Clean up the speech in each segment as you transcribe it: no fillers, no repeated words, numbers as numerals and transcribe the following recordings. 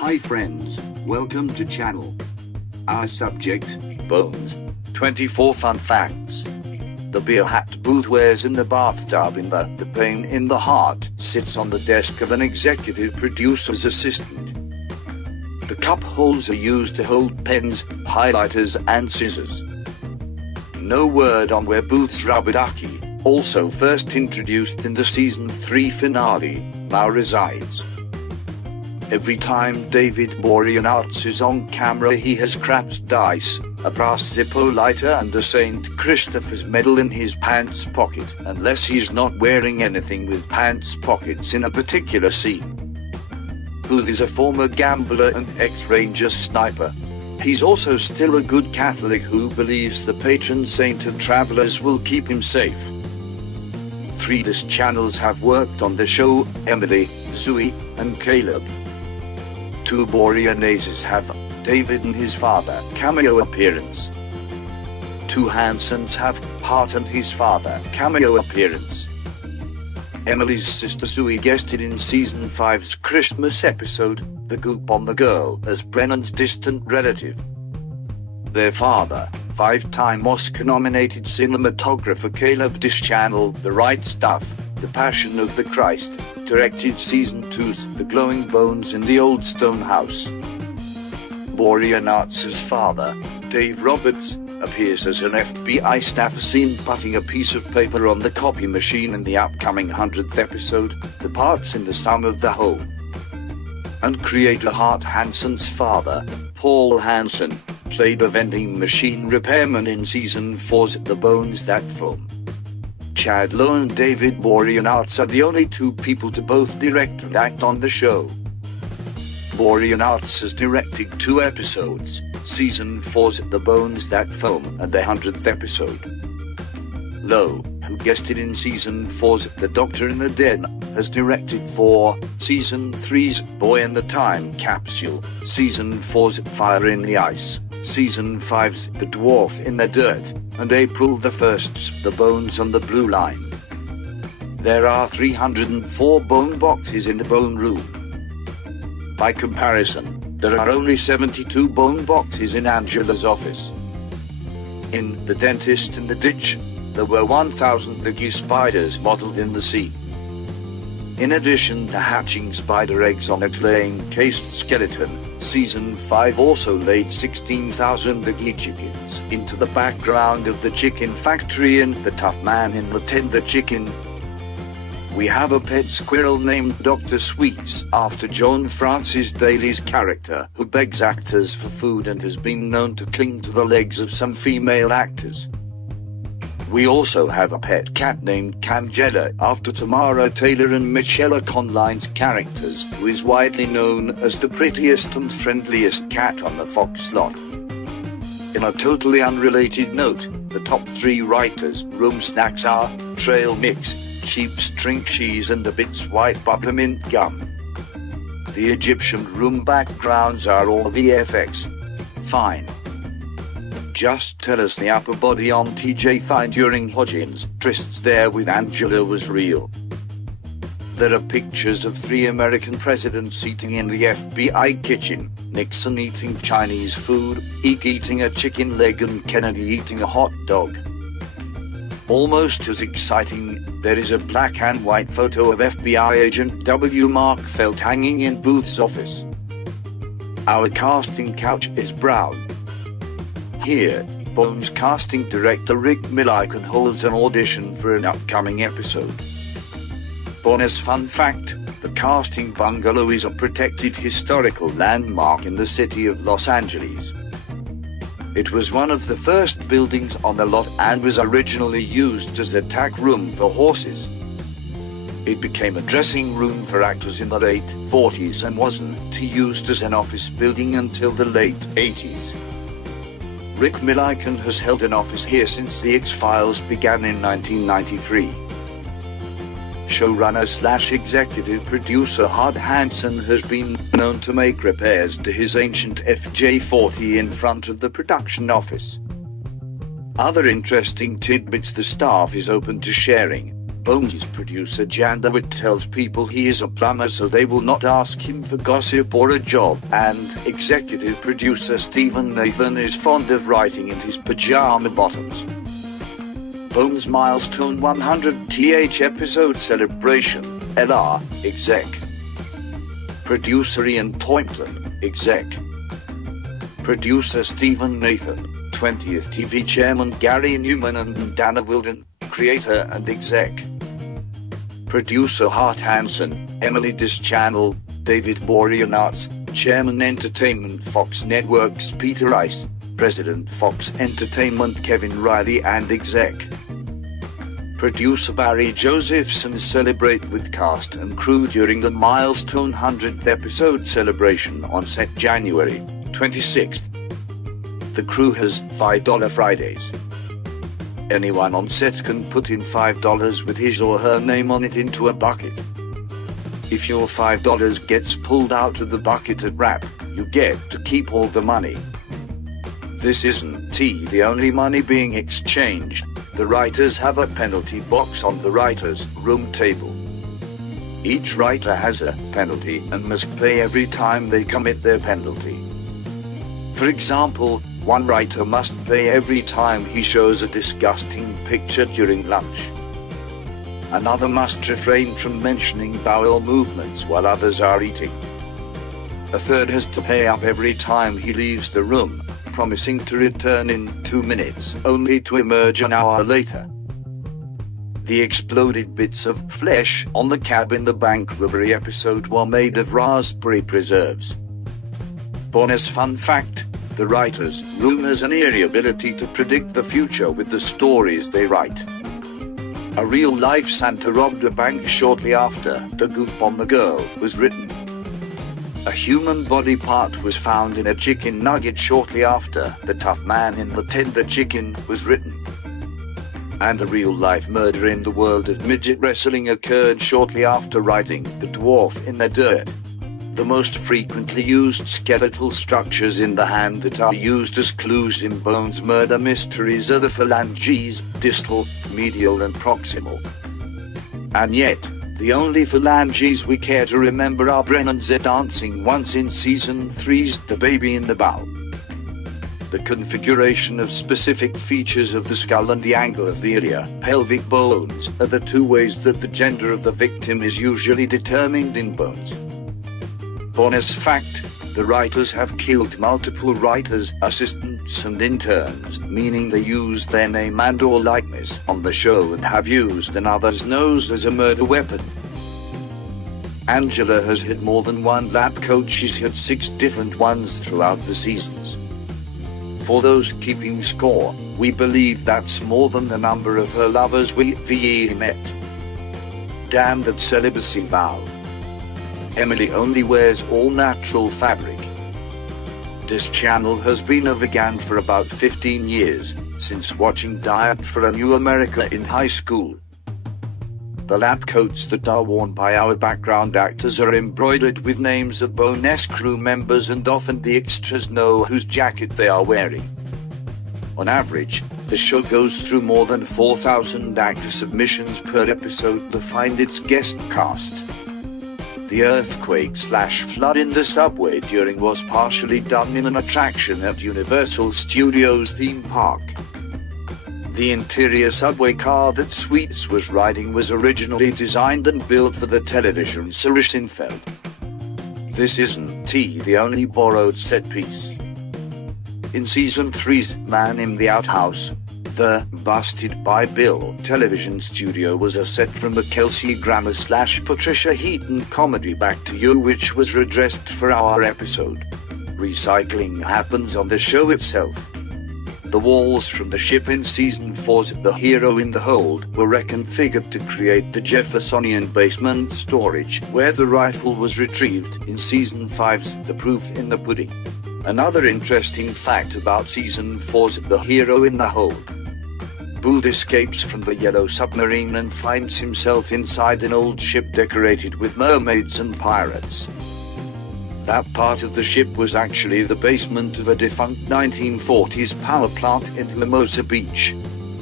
Hi friends, welcome to channel. Our subject, bones. 24 fun facts. The beer hat Booth wears in the bathtub in The Pain in the Heart sits on the desk of an executive producer's assistant. The cup holes are used to hold pens, highlighters and scissors. No word on where Booth's rubber ducky, also first introduced in the season 3 finale, now resides. Every time David Boreanaz is on camera he has craps dice, a brass Zippo lighter and a St. Christopher's medal in his pants pocket, unless he's not wearing anything with pants pockets in a particular scene. Booth is a former gambler and ex-Ranger sniper. He's also still a good Catholic who believes the patron saint of travelers will keep him safe. 3 Disc channels have worked on the show: Emily, Zoe, and Caleb. 2 Boreanazes have David and his father cameo appearance. 2 Hansons have Hart and his father cameo appearance. Emily's sister Zoe guested in season 5's Christmas episode, The Goop on the Girl, as Brennan's distant relative. Their father, 5-time Oscar-nominated cinematographer Caleb Dish channel The Right Stuff, The Passion of the Christ, directed season 2's The Glowing Bones in the Old Stone House. Boreanaz's father, Dave Roberts, appears as an FBI staffer seen putting a piece of paper on the copy machine in the upcoming 100th episode, The Parts in the Sum of the Whole. And creator Hart Hanson's father, Paul Hanson, played a vending machine repairman in season 4's The Bones That Film. Chad Lowe and David Boreanaz are the only 2 people to both direct and act on the show. Boreanaz has directed 2 episodes, season 4's The Bones That Film and the 100th episode. Lowe, who guested in season 4's The Doctor in the Den, has directed 4, season 3's Boy in the Time Capsule, season 4's Fire in the Ice, season 5's The Dwarf in the Dirt, and April the 1st's The Bones on the Blue Line. There are 304 bone boxes in the bone room. By comparison, there are only 72 bone boxes in Angela's office. In The Dentist in the Ditch, there were 1,000 leggy spiders modeled in the sea. In addition to hatching spider eggs on a clay-encased skeleton, season 5 also laid 16,000 leggy chickens into the background of the chicken factory in The Tough Man in the Tender Chicken. We have a pet squirrel named Dr. Sweets after John Francis Daly's character, who begs actors for food and has been known to cling to the legs of some female actors. We also have a pet cat named Camjetta after Tamara Taylor and Michelle Conline's characters, who is widely known as the prettiest and friendliest cat on the Fox lot. In a totally unrelated note, the top 3 writers' room snacks are trail mix, cheap string cheese and a Bits white peppermint gum. The Egyptian room backgrounds are all VFX. Fine. Just tell us the upper body on TJ Thine during Hodgins' trysts there with Angela was real. There are pictures of 3 American presidents eating in the FBI kitchen, Nixon eating Chinese food, Ike eating a chicken leg and Kennedy eating a hot dog. Almost as exciting, there is a black and white photo of FBI agent W. Mark Felt hanging in Booth's office. Our casting couch is brown. Here, Bones casting director Rick Milliken holds an audition for an upcoming episode. Bonus fun fact, the casting bungalow is a protected historical landmark in the city of Los Angeles. It was one of the first buildings on the lot and was originally used as a tack room for horses. It became a dressing room for actors in the late 40s and wasn't used as an office building until the late 80s. Rick Milliken has held an office here since The X-Files began in 1993. Showrunner/executive producer Hart Hanson has been known to make repairs to his ancient FJ40 in front of the production office. Other interesting tidbits the staff is open to sharing. Bones producer Jan DeWitt tells people he is a plumber so they will not ask him for gossip or a job, and executive producer Stephen Nathan is fond of writing in his pajama bottoms. Bones milestone 100th episode celebration, LR, exec. Producer Ian Toynton, exec. Producer Stephen Nathan, 20th TV chairman Gary Newman and Dana Wilden, creator and exec. Producer Hart Hansen, Emily Dischannel, David Boreanaz, chairman Entertainment Fox Networks Peter Rice, president Fox Entertainment Kevin Riley and exec. Producer Barry Josephson celebrate with cast and crew during the milestone 100th episode celebration on set January 26th. The crew has $5 Fridays. Anyone on set can put in $5 with his or her name on it into a bucket. If your $5 gets pulled out of the bucket at wrap, you get to keep all the money. This isn't the only money being exchanged. The writers have a penalty box on the writers' room table. Each writer has a penalty and must pay every time they commit their penalty. For example, one writer must pay every time he shows a disgusting picture during lunch. Another must refrain from mentioning bowel movements while others are eating. A third has to pay up every time he leaves the room, promising to return in 2 minutes, only to emerge an hour later. The exploded bits of flesh on the cab in the bank robbery episode were made of raspberry preserves. Bonus fun fact, the writers' room has an eerie ability to predict the future with the stories they write. A real-life Santa robbed a bank shortly after The Goop on the Girl was written. A human body part was found in a chicken nugget shortly after The Tough Man in the Tender Chicken was written. And a real-life murder in the world of midget wrestling occurred shortly after writing The Dwarf in the Dirt. The most frequently used skeletal structures in the hand that are used as clues in Bones murder mysteries are the phalanges, distal, medial and proximal. And yet, the only phalanges we care to remember are Brennan's dancing once in season 3's The Baby in the Bowl. The configuration of specific features of the skull and the angle of the iliac pelvic bones are the two ways that the gender of the victim is usually determined in Bones. Bonus fact, the writers have killed multiple writers, assistants and interns, meaning they used their name and or likeness on the show and have used another's nose as a murder weapon. Angela has had more than one lab coat. She's had 6 different ones throughout the seasons. For those keeping score, we believe that's more than the number of her lovers we met. Damn that celibacy vow. Emily only wears all-natural fabric. This channel has been a vegan for about 15 years, since watching Diet for a New America in high school. The lab coats that are worn by our background actors are embroidered with names of Bones crew members, and often the extras know whose jacket they are wearing. On average, the show goes through more than 4,000 actor submissions per episode to find its guest cast. The earthquake/flood in the subway during was partially done in an attraction at Universal Studios theme park. The interior subway car that Sweets was riding was originally designed and built for the television series Seinfeld. This isn't the only borrowed set piece. In season 3's Man in the Outhouse, the Busted by Bill television studio was a set from the Kelsey Grammer/Patricia Heaton comedy Back to You, which was redressed for our episode. Recycling happens on the show itself. The walls from the ship in season 4's The Hero in the Hold were reconfigured to create the Jeffersonian basement storage where the rifle was retrieved in season 5's The Proof in the Pudding. Another interesting fact about season 4's The Hero in the Hold. Booth escapes from the yellow submarine and finds himself inside an old ship decorated with mermaids and pirates. That part of the ship was actually the basement of a defunct 1940s power plant in Hermosa Beach.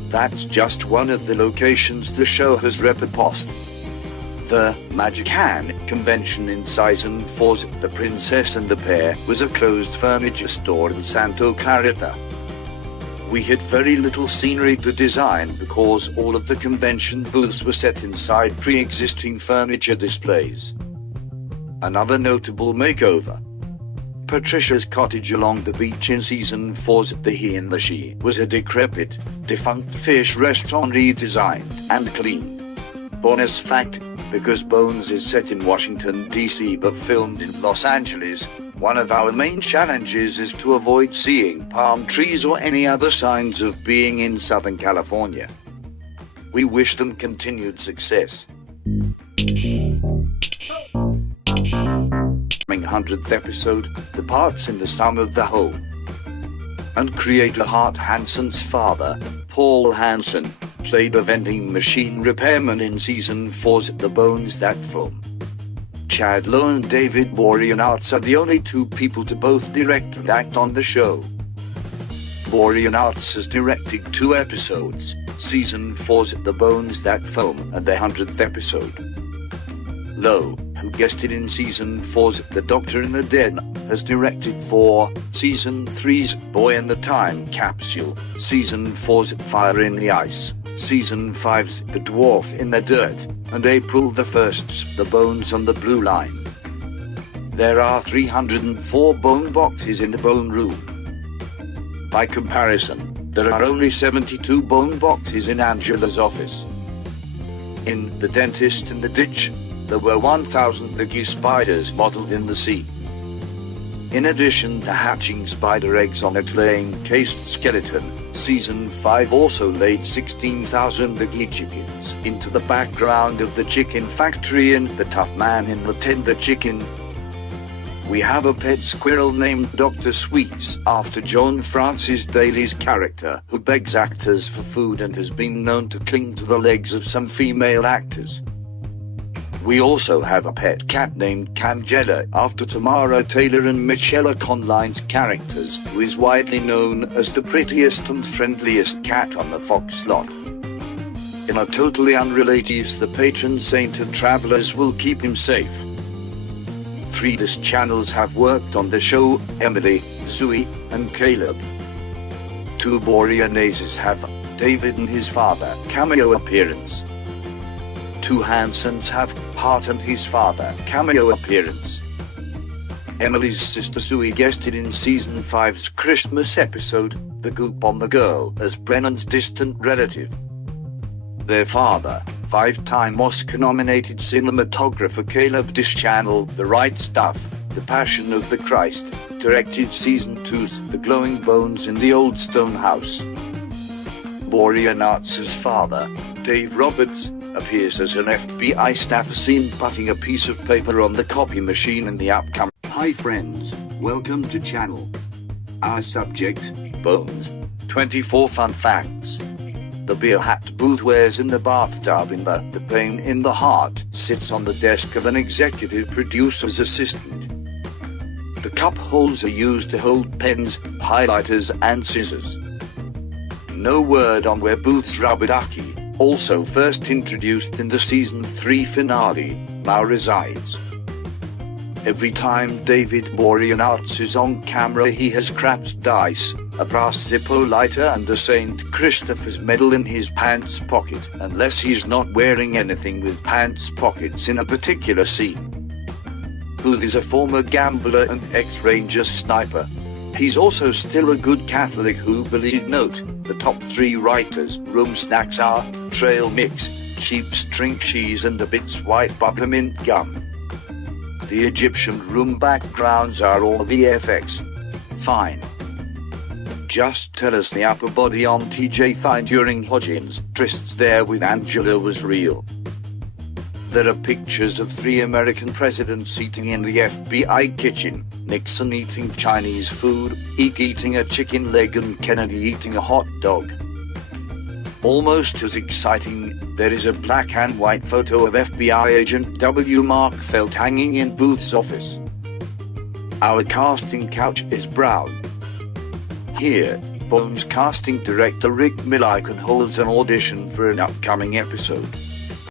That's just one of the locations the show has repurposed. The Magic Hand convention in Season 4's The Princess and the Pear was a closed furniture store in Santa Clarita. We had very little scenery to design because all of the convention booths were set inside pre-existing furniture displays. Another notable makeover. Patricia's cottage along the beach in Season 4's The He and the She was a decrepit, defunct fish restaurant redesigned and cleaned. Bonus fact, because Bones is set in Washington, D.C. but filmed in Los Angeles, one of our main challenges is to avoid seeing palm trees or any other signs of being in Southern California. We wish them continued success. 100th episode, The Parts in the Sum of the Whole. And creator Hart Hansen's father, Paul Hansen, played a vending machine repairman in Season 4's The Bones That Film. Chad Lowe and David Boreanaz are the only two people to both direct and act on the show. Boreanaz has directed 2 episodes, Season 4's The Bones That Film and the 100th episode. Lowe, who guested in Season 4's The Doctor in the Den, has directed 4, Season 3's Boy in the Time Capsule, Season 4's Fire in the Ice, Season 5's The Dwarf in the Dirt, and April the 1st's The Bones on the Blue Line. There are 304 bone boxes in the bone room. By comparison, there are only 72 bone boxes in Angela's office. In The Dentist in the Ditch, there were 1,000 leggy spiders modeled in the sea. In addition to hatching spider eggs on a clay-encased skeleton, Season 5 also laid 16,000 leggy chickens into the background of the chicken factory in The Tough Man in the Tender Chicken. We have a pet squirrel named Dr. Sweets after John Francis Daly's character, who begs actors for food and has been known to cling to the legs of some female actors. We also have a pet cat named Camgella after Tamara Taylor and Michelle Conline's characters, who is widely known as the prettiest and friendliest cat on the Fox lot. In a totally unrelated, the patron saint of travelers will keep him safe. 3 disc channels have worked on the show, Emily, Zoe, and Caleb. 2 Boreanazes have David and his father cameo appearance. 2 Hansens have Hart and his father cameo appearance. Emily's sister Zoe guested in Season 5's Christmas episode, The Goop on the Girl, as Brennan's distant relative. Their father, 5-time Oscar-nominated cinematographer Caleb Dischannel, The Right Stuff, The Passion of the Christ, directed Season 2's The Glowing Bones in the Old Stone House. Boreanaz's father, Dave Roberts, appears as an FBI staffer seen putting a piece of paper on the copy machine in the upcoming. Hi friends, welcome to channel. Our subject, Bones. 24 fun facts. The beer hat Booth wears in the bathtub in The Pain in the Heart sits on the desk of an executive producer's assistant. The cup holes are used to hold pens, highlighters and scissors. No word on where Booth's rubber ducky, also first introduced in the Season 3 finale, now resides. Every time David Boreanaz is on camera he has craps dice, a brass Zippo lighter and a St. Christopher's medal in his pants pocket, unless he's not wearing anything with pants pockets in a particular scene. Booth is a former gambler and ex-Ranger sniper. He's also still a good Catholic who believes. Note, the top 3 writers' room snacks are trail mix, cheap string cheese and a bits white peppermint gum. The Egyptian room backgrounds are all VFX. Fine. Just tell us the upper body on TJ Thine during Hodgins' trysts there with Angela was real. There are pictures of 3 American presidents eating in the FBI kitchen, Nixon eating Chinese food, Ike eating a chicken leg and Kennedy eating a hot dog. Almost as exciting, there is a black and white photo of FBI agent W. Mark Felt hanging in Booth's office. Our casting couch is brown. Here, Bones casting director Rick Milliken holds an audition for an upcoming episode.